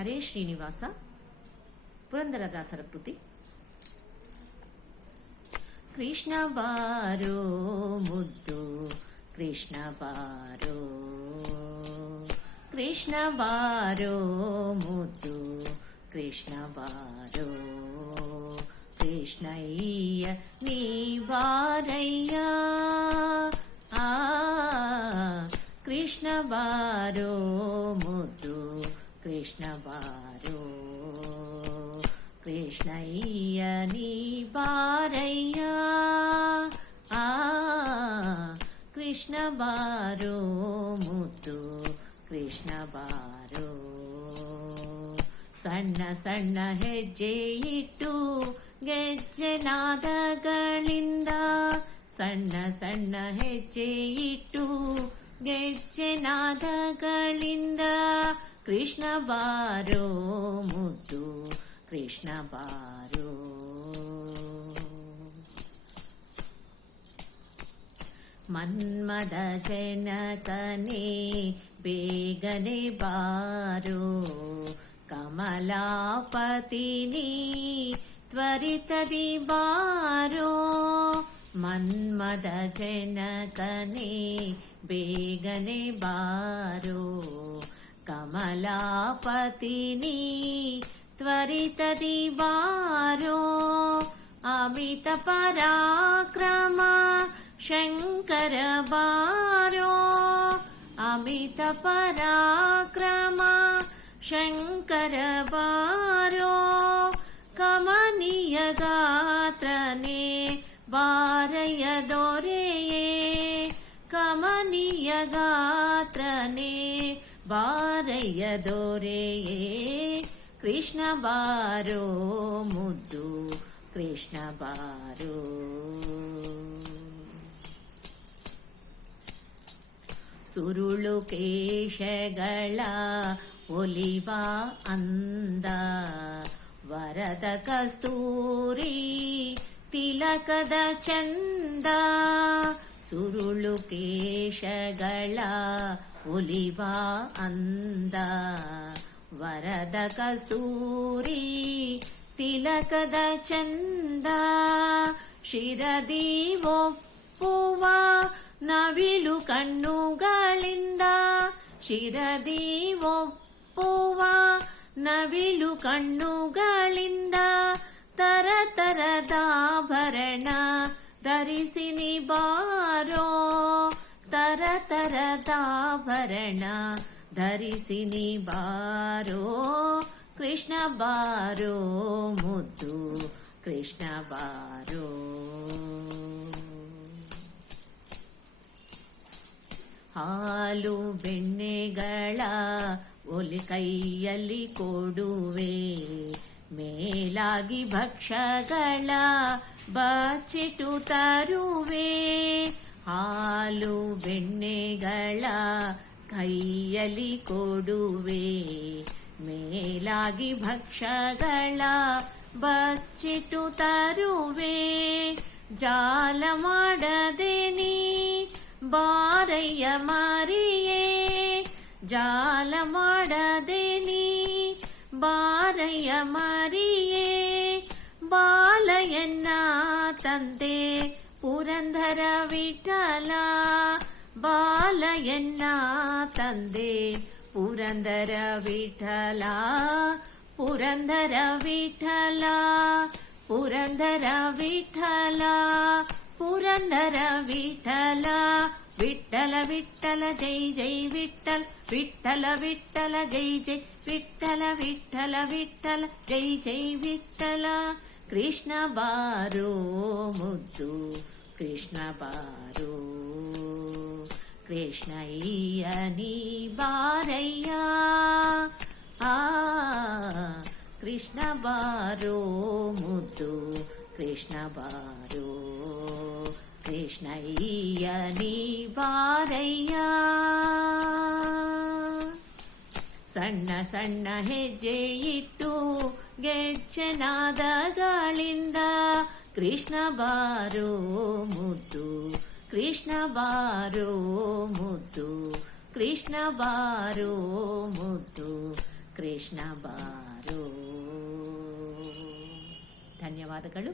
ಹರೇ ಶ್ರೀನಿವಾಸ ಪುರಂದರದಾಸರ ಕೃತಿ ಕೃಷ್ಣ ಬಾರೋ ಮುದ್ದು ಕೃಷ್ಣ ಬಾರೋ ಕೃಷ್ಣ ಬಾರೋ ಮುದ್ದು ಕೃಷ್ಣ ಬಾರೋ ಕೃಷ್ಣಯ್ಯ ನೀ ಕೃಷ್ಣ ಬಾರೋ ಮುದ್ದು ಕೃಷ್ಣ ಬಾರೋ. ಸಣ್ಣ ಸಣ್ಣ ಹೆಜ್ಜೆ ಇಟ್ಟು ಗೆಜ್ಜೆ ನಾದಗಳಿಂದ, ಸಣ್ಣ ಸಣ್ಣ ಹೆಜ್ಜೆ ಇಟ್ಟು ಗೆಜ್ಜೆ ನಾದಗಳಿಂದ, ಕೃಷ್ಣ ಬಾರೋ ಮುದ್ದು ಕೃಷ್ಣ ಬಾರೋ ಮನ್ಮದ ಜನಕನೇ ಬೇಗನೆ ಬಾರೋ ಕಮಲಾಪತಿನಿ ತ್ವರಿತದಿ ಬಾರೋ ಮನ್ಮದ ಜನಕನೇ ಬೇಗನೆ ಬಾರೋ ಕಮಲಾಪತಿನಿ ತ್ವರಿತದಿ ಬಾರೋ ಅಮಿತ ಪರಾಕ್ರಮ శంకర బారో అమిత పరాక్రమ శంకర బారో కమనీయ గాత్రనే వారయ దొరేయే కమనీయ గాత్రనే వారయ దొరేయే. కృష్ణ బారో ముద్దు కృష్ణ బారో. ಸುರುಳು ಕೇಶಗಳ ಒಲಿವ ಅಂದ ವರದ ಕಸ್ತೂರಿ ತಿಲಕದ ಚಂದ ಸುರುಳು ಕೇಶಗಳ ಒಲಿವ ಅಂದ ವರದ ಕಸ್ತೂರಿ ತಿಲಕದ ಚಂದ ಶಿರದಿ ಒಪ್ಪುವ ನವಿಲು ಕಣ್ಣುಗಳಿಂದ ಶಿರದಿ ಒಪ್ಪುವ ನವಿಲು ಕಣ್ಣುಗಳಿಂದ ತರ ತರದಾಭರಣ ಧರಿಸಿ ನಿ ಬಾರೋ ತರ ತರದಾಭರಣ ಧರಿಸಿ ನಿ ಬಾರೋ ಕೃಷ್ಣ ಬಾರೋ ಹಾಲು ಬೆಣ್ಣೆಗಳ ಒಲಿ ಕೈಯಲ್ಲಿ ಕೊಡುವೆ ಮೇಲಾಗಿ ಭಕ್ಷಗಳ ಬಚ್ಚಿಟು ತರುವೆ ಹಾಲು ಬೆಣ್ಣೆಗಳ ಕೈಯಲ್ಲಿ ಕೊಡುವೆ ಮೇಲಾಗಿ ಭಕ್ಷಗಳ ಬಚ್ಚಿಟು ತರುವೆ ಜಾಲ ಮಾಡದೆ ನೀ ಬಾರಯ್ಯ ಮಾರಿಯೇ ಜಾಲ ಮಾಡದೆ ನೀ ಬಾರಯ್ಯ ಮಾರಿಯೇ ಬಾಲಯನ್ನ ತಂದೆ ಪುರಂದರ ವಿಠಲ ಬಾಲಯನ್ನ ತಂದೆ ಪುರಂದರ ವಿಠಲ ಪುರಂದರ ವಿಠಲ ಪುರಂದರ ವಿಠಲ ಪುರಂದರ ವಿಠಲ విట్టల విట్టల జై జై విట్టల్ విట్టల విట్టల జై జై విట్టల విట్టల విట్టల జై జై విట్టల కృష్ణ బారో ముద్దు కృష్ణ బారో. కృష్ణయ్యని బారయ్యా. కృష్ణ బారో ముద్దు కృష్ణ బారో. కృష్ణయ్యని బా ಸಣ್ಣ ಸಣ್ಣ ಹೆಜ್ಜೆ ಇಟ್ಟು ಗೆಚ್ಚನಾದಗಳಿಂದ ಕೃಷ್ಣ ಬಾರೋ ಮುದ್ದು ಕೃಷ್ಣ ಬಾರೋ ಮುದ್ದು ಕೃಷ್ಣ ಬಾರೋ ಮುದ್ದು ಕೃಷ್ಣ ಬಾರೋ ಧನ್ಯವಾದಗಳು